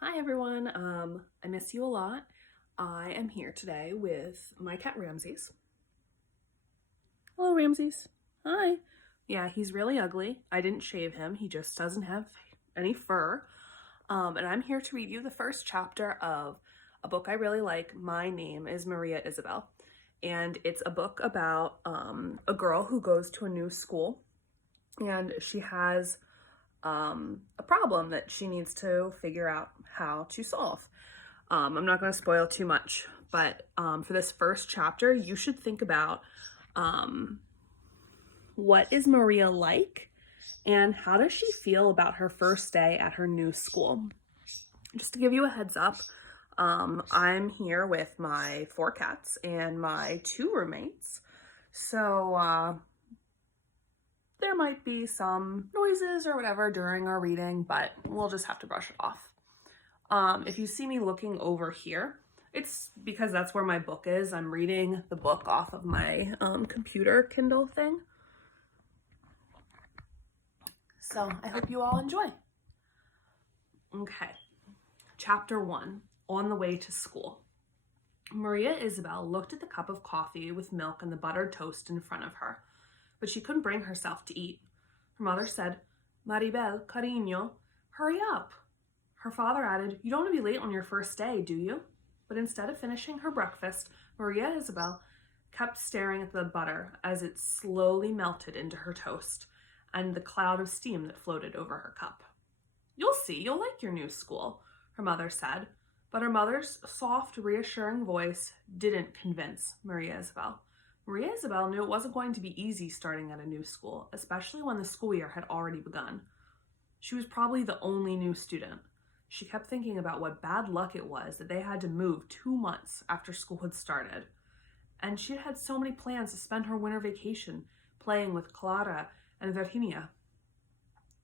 Hi everyone, I miss you a lot. I am here today with my cat Ramses. Hello Ramses. Hi. Yeah, he's really ugly. I didn't shave him. He just doesn't have any fur. And I'm here to read you the first chapter of a book I really like. My name is Maria Isabel. And it's a book about a girl who goes to a new school and she has a problem that she needs to figure out how to solve. I'm not going to spoil too much, but for this first chapter, you should think about um, what is Maria like and how does she feel about her first day at her new school. Just to give you a heads up, I'm here with my 4 cats and my 2 roommates. So there might be some noises or whatever during our reading, but we'll just have to brush it off. If you see me looking over here, it's because that's where my book is. I'm reading the book off of my computer Kindle thing. So I hope you all enjoy. Okay, chapter 1, On the Way to School. Maria Isabel looked at the cup of coffee with milk and the buttered toast in front of her, but she couldn't bring herself to eat. Her mother said, Maribel, cariño, hurry up. Her father added, you don't want to be late on your first day, do you? But instead of finishing her breakfast, Maria Isabel kept staring at the butter as it slowly melted into her toast and the cloud of steam that floated over her cup. You'll see, you'll like your new school, her mother said, but her mother's soft, reassuring voice didn't convince Maria Isabel. Maria Isabel knew it wasn't going to be easy starting at a new school, especially when the school year had already begun. She was probably the only new student. She kept thinking about what bad luck it was that they had to move 2 months after school had started. And she had had so many plans to spend her winter vacation playing with Clara and Virginia.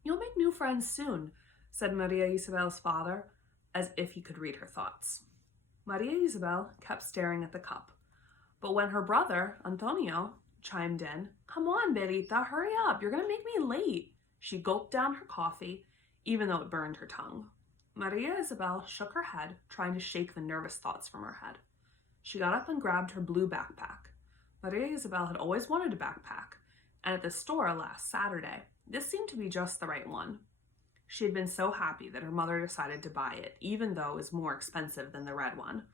You'll make new friends soon, said Maria Isabel's father, as if he could read her thoughts. Maria Isabel kept staring at the cup. But when her brother, Antonio, chimed in, come on, Berita, hurry up, you're going to make me late. She gulped down her coffee, even though it burned her tongue. Maria Isabel shook her head, trying to shake the nervous thoughts from her head. She got up and grabbed her blue backpack. Maria Isabel had always wanted a backpack, and at the store last Saturday, this seemed to be just the right one. She had been so happy that her mother decided to buy it, even though it was more expensive than the red one.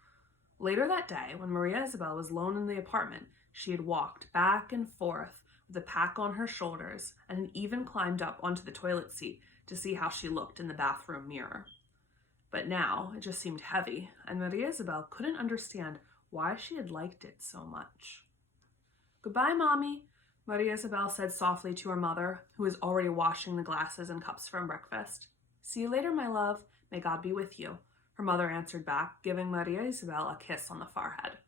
Later that day, when Maria Isabel was alone in the apartment, she had walked back and forth with a pack on her shoulders and had even climbed up onto the toilet seat to see how she looked in the bathroom mirror. But now it just seemed heavy, and Maria Isabel couldn't understand why she had liked it so much. Goodbye, Mommy, Maria Isabel said softly to her mother, who was already washing the glasses and cups from breakfast. See you later, my love. May God be with you, her mother answered back, giving Maria Isabel a kiss on the forehead.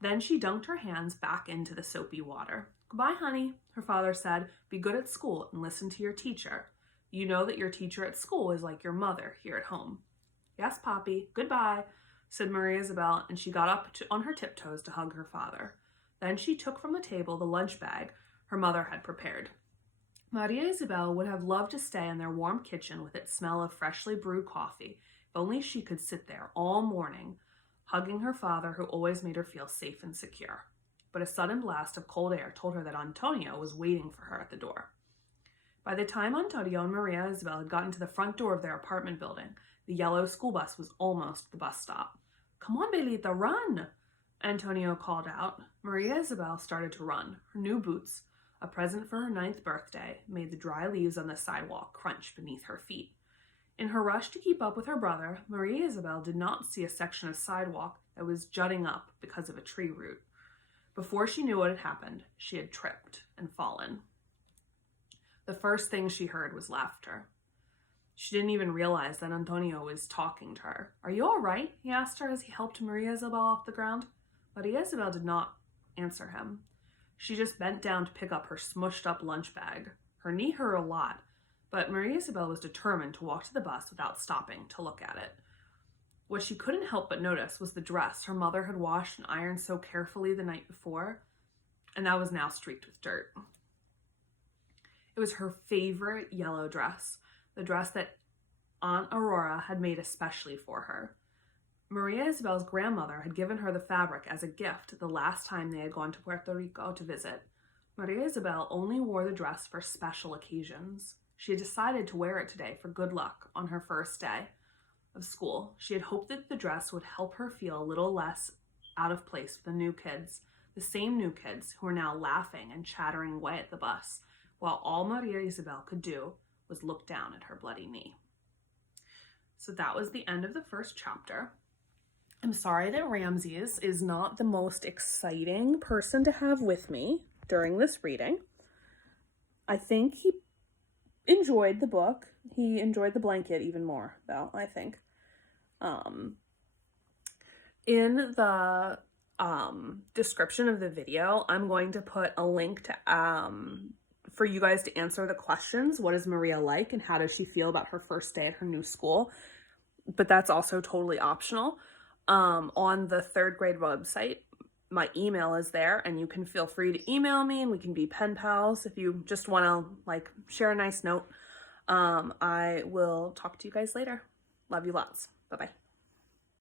Then she dunked her hands back into the soapy water. Goodbye, honey, her father said. Be good at school and listen to your teacher. You know that your teacher at school is like your mother here at home. Yes, Poppy, goodbye, said Maria Isabel, and she got up on her tiptoes to hug her father. Then she took from the table the lunch bag her mother had prepared. Maria Isabel would have loved to stay in their warm kitchen with its smell of freshly brewed coffee, if only she could sit there all morning, hugging her father who always made her feel safe and secure. But a sudden blast of cold air told her that Antonio was waiting for her at the door. By the time Antonio and Maria Isabel had gotten to the front door of their apartment building, the yellow school bus was almost at the bus stop. Come on, Belita, run! Antonio called out. Maria Isabel started to run. Her new boots, a present for her 9th birthday, made the dry leaves on the sidewalk crunch beneath her feet. In her rush to keep up with her brother, Maria Isabel did not see a section of sidewalk that was jutting up because of a tree root. Before she knew what had happened, she had tripped and fallen. The first thing she heard was laughter. She didn't even realize that Antonio was talking to her. Are you all right? He asked her as he helped Maria Isabel off the ground. Maria Isabel did not answer him. She just bent down to pick up her smushed up lunch bag. Her knee hurt a lot, but Maria Isabel was determined to walk to the bus without stopping to look at it. What she couldn't help but notice was the dress her mother had washed and ironed so carefully the night before, and that was now streaked with dirt. It was her favorite yellow dress, the dress that Aunt Aurora had made especially for her. Maria Isabel's grandmother had given her the fabric as a gift the last time they had gone to Puerto Rico to visit. Maria Isabel only wore the dress for special occasions. She had decided to wear it today for good luck on her first day of school. She had hoped that the dress would help her feel a little less out of place with the new kids, the same new kids who were now laughing and chattering away at the bus, while all Maria Isabel could do was look down at her bloody knee. So that was the end of the first chapter. I'm sorry that Ramses is not the most exciting person to have with me during this reading. I think he enjoyed the book. He enjoyed the blanket even more, though, I think. In the description of the video, I'm going to put a link to for you guys to answer the questions. What is Maria like and how does she feel about her first day at her new school? But that's also totally optional. On the 3rd grade website, my email is there and you can feel free to email me and we can be pen pals if you just want to like share a nice note. I will talk to you guys later. Love you lots. Bye-bye.